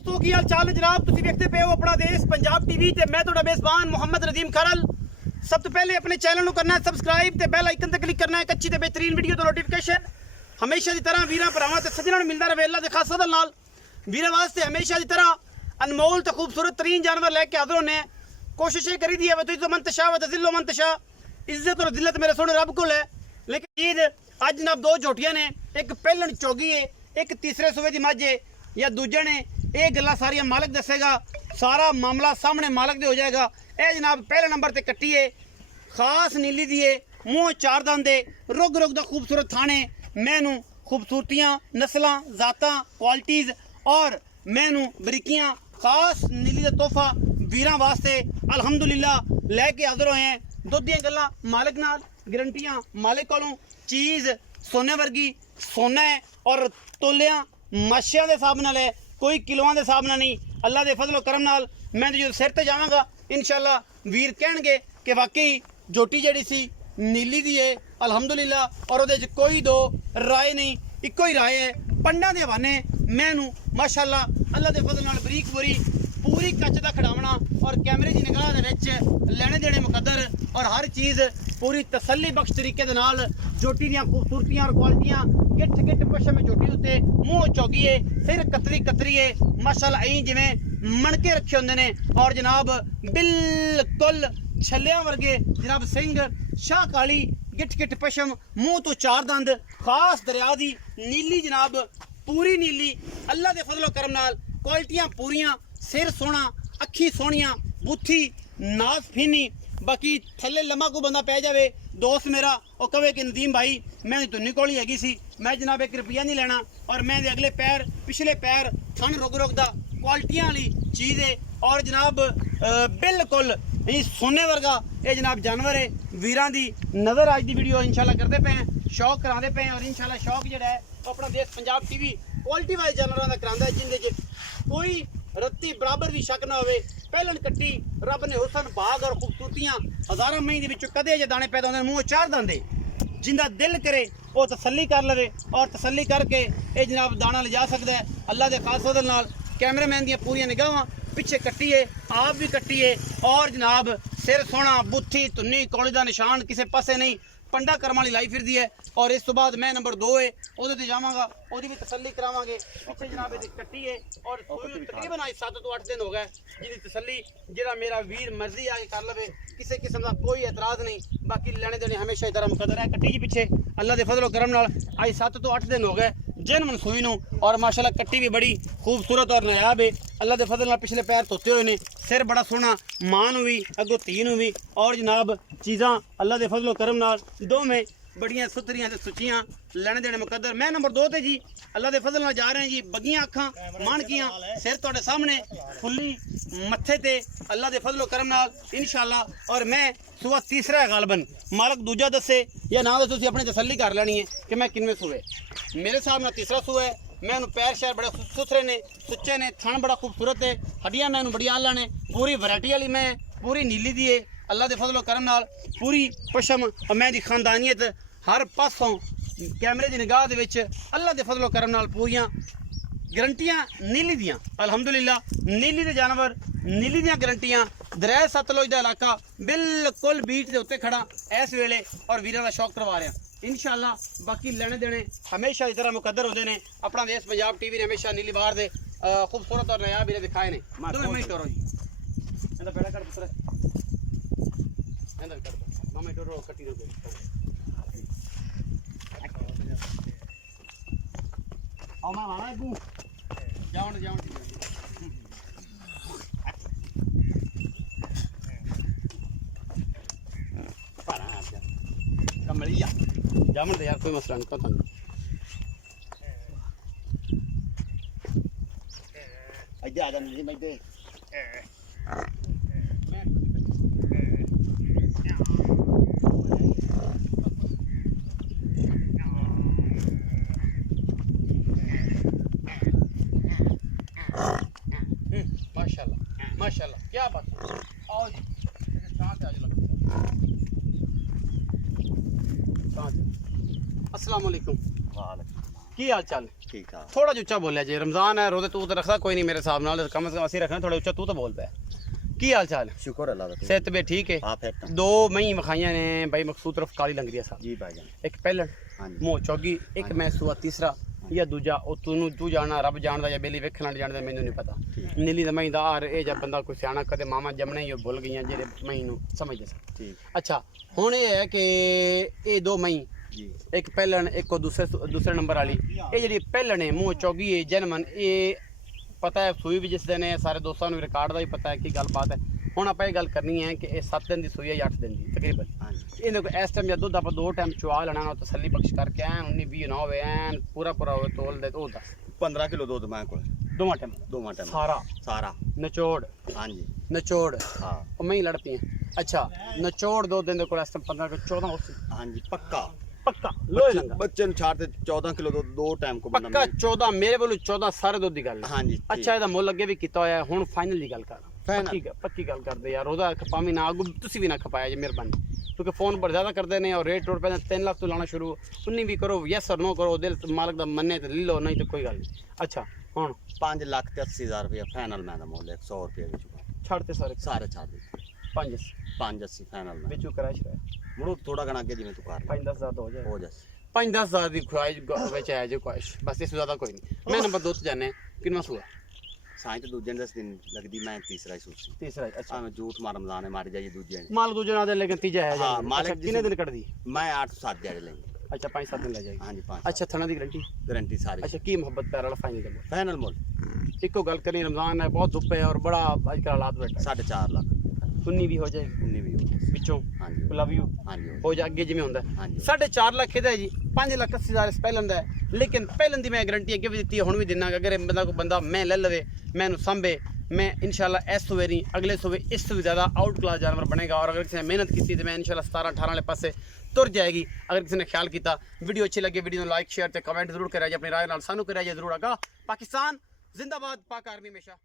दोस्तों की हाल चाल जनाब, तुम देखते पे हो अपना देश पंजाब टीवी ते मैं ਤੁਹਾਡਾ मेज़बान मुहम्मद नदीम खरल। सब तो पहले अपने चैनल ਨੂੰ करना है सबसक्राइब ते बैल आइकन ते क्लिक करना है अच्छी ते बेहतरीन वीडियो तो नोटिफिकेशन हमेशा की तरह वीरां भरावां ते सज्जणां मिलता रहे। अल्लाह दे खास फज़ल नाल वीरां वास्ते हमेशा की तरह अनमोल ते खूबसूरत तरीन जानवर लेके हाज़िर होने। कोशिश ये करी दी है वह तो मंतशा व तजिल्लो मंतशा, इज्जत और जिल्लत मेरे सोने रब को है। लेकिन ईद अज जनाब दो झोटियां ने, एक पहलन चौगी है, एक तीसरे सूबे की मझ है या दूजे ने। ये गल्लां सारियां मालिक दसेगा, सारा मामला सामने मालिक दे हो जाएगा। यह जनाब पहले नंबर ते कट्टी है, खास नीली दी है, मूँह चार दंद है, रुग रुग दा खूबसूरत थाने। मैनू खूबसूरतियाँ नस्लां जातां क्वालिटीज़ और मैनू बरीकियाँ खास नीली दा तोहफा वीरां वास्ते अलहमदुलिल्लाह लैके हाज़र होए हैं। दुध दियां गल्लां मालिक नाल, गारंटियां मालिक कोलों, चीज़ सोने वर्गी सोना है और तोलियां माशियां दे हिसाब नाल है, कोई किलोआं दे हिसाब नाल नहीं। अल्लाह दे फजलो करम नाल मैं जो सिर ते जावांगा इंशाअल्लाह वीर कहणगे कि वाकई जोटी जिहड़ी सी नीली दी है अलहमदुलिल्लाह, और उहदे कोई दो राय नहीं, इक्को ही राय है। पंडां दे हवाने मैनू माशाअल्लाह अल्लाह दे फजल नाल बरीक बुरी पूरी कच दा खड़ावना और कैमरे की निगाह दे विच लेने देने मुकद्दर और हर चीज़ पूरी तसल्ली बख्श तरीके दे नाल जोटी दियां खूबसूरतियां और क्वालिटियां गिठ गिठ पशम जोटी उत्ते मूँह चौगी है, सिर कतरी कतरी है माशाअल्लाह, ऐं जिवें मणके रखे होंदे ने। और जनाब बिल्कुल छल्लियां वर्गे जनाब सिंह शाह काली गिठ गिठ पशम, मूँह तो चार दंद, खास दरिया दी नीली जनाब, पूरी नीली अल्लाह दे फजलो करम नाल, क्वालिटियां पूरियां, सिर सोहना, अखी सोहनियां, बुथी नाज फीनी। बाकी थले लम्मा को बंदा पै जाए दोस्त मेरा और कहे कि नदीम भाई मैं तुन्नी कोल ही हैगी सी, मैं जनाब एक रुपया नहीं लेना और मैं अगले पैर पिछले पैर थन रुक रुक दा क्वालिटियां वाली चीज़ है। और जनाब बिल्कुल सोने वर्गा ये जनाब जानवर है। वीरां दी नज़र अज की वीडियो इंशाल्लाह करते पे हैं, शौक कराते पे हैं और इंशाल्लाह शौक जो है अपना देश पंजाब टीवी क्वालिटी वाइज जानवरों का करांदा है, जिंदे कोई रत्ती बराबर भी शक ना हो। पहलन कट्टी रब ने हुसन बाग और खूबसूरतियां हज़ारों मई के कदे जे दाने पैदा होंगे, मूँह चार दंदे, जिंदा दिल करे वो तसल्ली कर लवे और तसल्ली करके ये जनाब दाना ले जा सकता है अल्लाह के खास फजल नाल। कैमरामैन दी पूरी निगाहां पिछे कट्टी है, आप भी कट्टी है और जनाब सिर सोहना, बुथी धुन्नी, कौली का निशान किसी पासे नहीं, पंडा करम वाली लाई फिरदी है। और इस तो बाद मैं नंबर 2 है वो जावांगा, वो भी तसल्ली करावांगे। पिछे जनाब ये कट्टी है और तकरीबन आज 7 तो 8 दिन हो गए जिसकी तसल्ली जिहड़ा मेरा वीर मर्जी आके कर लवे, किसी किस्म का कोई एतराज़ नहीं। बाकी लेने देने हमेशा ही तरह मुकद्दर है। कट्टी जी पिछे अल्लाह के फजलो करम नाल आज 7 तो 8 दिन हो गए जिन मनसूई नूं, और माशाल्लाह कट्टी भी बड़ी खूबसूरत और नायाब है अल्लाह के फजल नाल। पिछले पैर धोते हुए ने, सिर बड़ा सोहना, मां नूं भी अगों धी नूं भी, और जनाब चीज़ां अल्लाह के फजलो करम नाल दोवें बड़ियां सुथरियां ते सुचियां, लेने देने मुकद्दर। मैं नंबर 2 ते जी अल्लाह के फजल नाल जा रहे हैं जी। बगियां अखां मानकियां, सिर तुहाडे सामने, फुल्ली मत्थे ते अल्लाह के फजलो करम नाल इंशाअल्लाह। और मैं सुबह तीसरा है गालबन, मालक दूजा दसे या ना दसे, अपनी तसल्ली कर लेनी है कि मैं किनवें सूए। मेरे हिसाब नाल तीसरा सूआ है। मैं पैर शैर बड़े सुथरे ने, सुच्चे ने, थन बड़ा खूबसूरत है, हड्डियां मैं बड़ी आला ने, पूरी वैरायटी वाली मैं, पूरी नीली दी है अल्लाह के फजलो करम नाल, पूरी पशम और मैं दी खानदानियत हर पासों कैमरे की निगाह दे विच अल्लाह के फजलो करम नाल पूरियां गारंटियां नीली दियां अलहमदुलिल्लाह। नीली दे जानवर, नीली दियां गारंटियां। दरिया सतलुज दा इलाका बिल्कुल बीच के उत्ते खड़ा इस वेले और वीरां दा शौक करवा रहा इंशाअल्लाह। बाकी लेने देने हमेशा इस तरह मुकद्दर होते हैं। अपना देश पंजाब टीवी ने हमेशा नीली बाहर दे खूबसूरत और नया वीरे दिखाए ने। मैं टोरो जी ਇਹਦਾ ਬੇੜਾ ਕਰ ਪੁੱਤਰ, ਇਹਦਾ ਕਰ ਮਾਮਾ ਟੋਰੋ ਕੱਟੀ ਦੋ ਆ ਮਾਮਾ ਨਾ ਬੂ ਜਾਣ ਜਾਣ ਪਾਰਾ ਆ ਜਾ ਕਮਲੀਆ ਜਾਮਣ ਦੇ ਯਾਰ ਕੋਈ ਮਸਲਾ ਨਹੀਂ ਪਤਾ ਨਹੀਂ ਅੱਜ ਆ ਜਾਣ ਜੀ ਮੈਂ ਤੇ माशाल्लाह माशाल्लाह क्या बात। आओ जी साथ आ जाओ। अस्सलाम वालेकुम। की हाल चाल है? ठीक ठाक थोड़ा जिहा उच्चा बोलिया जे रमजान है रोजे तू तो रखदा कोई नहीं मेरे हिसाब नाल कम से कम ਅਸੀਂ रखना थोड़ा उच्चा तू तो बोल पे की हाल चाल शुक्र अल्लाह का सेहत भी ठीक है हाँ फिर दो मई मखाइयां ने भाई मकसूद तरफ काली लंग रही है साहब जी भाईजान एक पहलन हाँ जी मोह चौगी एक मैं सुआ तीसरा या दूजा ਉਹ ਤੂੰ ਜਾਣਦਾ ਰੱਬ ਜਾਣਦਾ ਜਾਂ ਬੇਲੀ ਵੇਖਣ ਜਾਣਦਾ ਮੈਨੂੰ ਨਹੀਂ ਪਤਾ ਨੀਲੀ ਦਾ ਮਹੀਂਦਾਰ ਇਹ ਜਦ ਬੰਦਾ ਕੋਈ ਸਿਆਣਾ ਕਦੇ ਮਾਮਾ ਜਮਣੇ ਹੀ ਭੁੱਲ ਗਈਆਂ ਜਿਹੜੇ ਮਈ ਨੂੰ ਸਮਝਦੇ ਸੀ ठीक ਅੱਛਾ ਹੁਣ ਇਹ ਹੈ ਕਿ ਇਹ ਦੋ ਮਈ जी ਇੱਕ ਪਹਿਲਣ ਇੱਕ ਦੂਸਰੇ ਨੰਬਰ ਵਾਲੀ ਇਹ ਜਿਹੜੀ ਪਹਿਲਣ ਹੈ ਮੂੰਹ ਚੌਗੀ ਹੈ ਜਨਮਨ ਇਹ ਪਤਾ ਹੈ ਸੂਈ ਵੀ ਜਿਸ ਦਿਨ ਹੈ ਸਾਰੇ ਦੋਸਤਾਂ ਨੂੰ ਰਿਕਾਰਡ ਦਾ ਵੀ ਪਤਾ ਹੈ ਕੀ ਗੱਲਬਾਤ ਹੈ ਹੁਣ ਆਪਾਂ ਇਹ ਗੱਲ ਕਰਨੀ ਹੈ ਕਿ ਇਹ 7 ਦਿਨ ਦੀ ਸੂਈ ਹੈ ਜਾਂ 8 ਦਿਨ ਦੀ ਤਕਰੀਬਨ हाँ जी ਇਹਦੇ ਕੋਲ ਇਸ ਟਾਈਮ ਜਾਂ ਦੁੱਧ ਆਪਾਂ 2 ਟਾਈਮ ਚੁਆ ਲੈਣਾ ਨਾ ਤਸੱਲੀ ਬਖਸ਼ ਕਰਕੇ ਐਨ 19 20 ਨਾ ਹੋਵੇ ਐਨ ਪੂਰਾ ਹੋਵੇ ਤੋਲ ਦੇ ਉਹ ਦੱਸ 15 किलो दूध मैं को ਦੋਵਾਂ ਟਾਈਮ दोवां टाइम ਸਾਰਾ सारा ਨਿਚੋੜ हाँ जी ਨਿਚੋੜ हाँ ਉਹ ਮੈਂ ਹੀ ਲੜ ਪਈ ਹਾਂ। ਅੱਛਾ ਨਿਚੋੜ 2 ਦਿਨ ਦੇ ਕੋਲ ਇਸ ਟਾਈਮ 15 ਕਿ 14 ਉਸ हाँ जी पक्का ਪੱਕਾ ਲੋਹੇ ਲੰਗਾ बच्चे नु छाड़ते 14 किलो दूध दो टाइम को ਪੱਕਾ 14 ਮੇਰੇ ਵੱਲੋਂ 14 ਸਾਰੇ ਦੁੱਧ ਦੀ ਗੱਲ ਹੈ। हाँ जी ਅੱਛਾ ਇਹਦਾ ਮੁੱਲ ਅੱਗੇ ਵੀ ਕੀਤਾ ਹੋਇਆ ਹੈ, ਹੁਣ ਫਾਈਨਲ ਦੀ ਗੱਲ ਕਰ Final। ਪੱਕੀ ਗੱਲ ਕਰਦੇ ਯਾਰ ਉਹਦਾ ਖਪਾਵੀ ਨਾ ਅੱਗੋਂ ਤੁਸੀਂ ਵੀ ਨਾ ਖਪਾਇਆ ਜੇ ਮਿਹਰਬਾਨੀ ਕਿਉਂਕਿ ਫੋਨ ਪਰ ਜ਼ਿਆਦਾ ਕਰਦੇ ਨੇ ਔਰ ਰੇਟ ਰੋਡ ਪੈਂਦਾ 3 ਲੱਖ ਤੋਂ ਲਾਣਾ ਸ਼ੁਰੂ 19 ਵੀ ਕਰੋ ਯੈਸ ਔਰ ਨੋ ਕਰੋ ਦਿਲ ਮਾਲਕ ਦਾ ਮੰਨੇ ਤੇ ਲੈ ਲਓ ਨਹੀਂ ਤੇ ਕੋਈ ਗੱਲ ਨਹੀਂ ਅੱਛਾ ਹੁਣ 5 लाख ते 80,000 रुपया फाइनल मैं दा मुੱਲ 100 रुपया ਵਿੱਚ ਛੱਡ ਤੇ ਸਾਰੇ ਸਾਰੇ ਛੱਡ ਦੇ 5 580 ਫਾਈਨਲ ਮੈਂ ਵਿੱਚੋਂ ਕਰਾਇਆ ਸ਼ਰਾਇਆ ਮੁੜੋ ਥੋੜਾ ਘਣਾ ਅੱਗੇ ਜਿਵੇਂ ਤੂੰ ਕਰ ਲੈ 5-10 ਹਜ਼ਾਰ ਦਾ ਹੋ ਜਾਏ ਹੋ ਜਾ 5-10 ਹਜ਼ਾਰ ਦੀ ਖੁਆਇਸ਼ ਵਿੱਚ ਆਇਆ ਜੇ ਖੁਆਇਸ਼ ਬਸ ਇਸ ਤੋਂ ਜ਼ਿਆਦਾ ਕੋਈ ਨਹੀਂ ਮੈਂ ਨੰਬਰ 2 ਤੇ ਜਾਣੇ ਕਿੰਨਾ ਸੂਆ ਸਾਈਂ ਤੇ ਦੂਜੇ ਨੇ 10 ਦਿਨ ਲੱਗਦੀ ਮੈਂ ਤੀਸਰਾ ਹੀ ਸੂਚੀ ਤੀਸਰਾ ਅੱਛਾ ਆ ਮੈਂ ਝੂਠ ਮਾਰ ਰਮਜ਼ਾਨ ਹੈ ਮਾਰ ਜਾਈਏ ਦੂਜੇ ਨੇ ਮਾਲ ਦੂਜੇ ਨਾਲ ਦੇ ਲੇਕਿਨ ਤੀਜਾ ਹੈ ਹਾਂ, ਮਾਲਕ ਅੱਛਾ, ਕਿੰਨੇ ਦਿਨ ਕੱਢਦੀ ਮੈਂ 8-7 ਦਿਹਾੜੇ ਲੈਂਗੇ ਅੱਛਾ 5-7 ਦਿਨ ਲੈ ਜਾਏਗੀ ਹਾਂਜੀ 5 ਅੱਛਾ ਥਣਾ ਦੀ ਗਰੰਟੀ ਗਾਰੰਟੀ ਸਾਰੀ ਅੱਛਾ ਕੀ ਮੁਹੱਬਤ ਪਿਆਰ ਵਾਲਾ ਫਾਈਨਲ ਦੇ ਫਾਈਨਲ ਮੁੱਲ ਇੱਕੋ ਗੱਲ ਕਰੀ ਰਮਜ਼ਾਨ ਹੈ ਬਹੁਤ ਧੁੱਪ ਹੈ ਔਰ ਬੜਾ ਅੱਜ ਕੱਲ੍ਹ ਹਾਲਾਤ ਬੈਠਾ 4.5 ਲੱਖ 19 ਵੀ ਹੋ ਜਾਏਗੀ 19 ਵੀ ਹੋ ਗਿਆ ਵਿੱਚੋਂ ਹਾਂਜੀ ਲਵ ਯੂ ਹਾਂਜੀ ਹੋ ਜਾ ਅੱਗੇ ਜਿਵੇਂ ਹੁੰਦਾ ਹਾਂਜੀ 4.5 ਲੱਖ ਇਹਦਾ ਹੈ ਜੀ 5 ਲੱਖ 80 ਹਜ਼ਾਰ ਇਸ ਪਹਿਲਣ ਦਾ ਹੈ ਲੇਕਿਨ ਪਹਿਲਣ ਦੀ ਮੈਂ ਗਾਰੰਟੀ ਅੱਗੇ ਵੀ ਦਿੱਤੀ ਹੈ ਹੁਣ ਵੀ ਦਿਨਾਂ ਅਗਰ ਇਹ ਬੰਦਾ ਕੋਈ ਬੰਦਾ ਮੈਂ ਲੈ ਲਵੇ ਮੈਂ ਇਹਨੂੰ ਸੰਭੇ ਮੈਂ ਇਨਸ਼ਾਅੱਲਾ ਇਸ ਸੂਬੇ ਨਹੀਂ ਅਗਲੇ ਸੂਬੇ ਇਸ ਤੋਂ ਵੀ ਜ਼ਿਆਦਾ ਆਊਟ ਕਲਾਸ ਜਾਨਵਰ ਬਣੇਗਾ ਔਰ ਅਗਰ ਕਿਸੇ ਨੇ ਮਿਹਨਤ ਕੀਤੀ ਤੇ ਮੈਂ ਇਨਸ਼ਾਅੱਲਾ 17-18 ਵਾਲੇ ਪਾਸੇ ਤੁਰ ਜਾਏਗੀ ਅਗਰ ਕਿਸੇ ਨੇ ਖਿਆਲ ਕੀਤਾ ਵੀਡੀਓ ਅੱਛੀ ਲੱਗੇ ਵੀਡੀਓ ਨੂੰ ਲਾਈਕ ਸ਼ੇਅਰ ਤੇ ਕਮੈਂਟ ਜ਼ਰੂਰ ਕਰਿਆ ਜੀ ਆਪਣੀ ਰਾਏ ਨਾਲ ਸਾਨੂੰ ਕਰਿਆ ਜੀ ਜ਼ਰੂਰ ਆਗਾ ਪਾਕਿਸਤਾਨ ਜ਼ਿੰਦਾਬਾਦ ਪਾਕ ਆਰਮੀ ਹਮੇਸ਼ਾ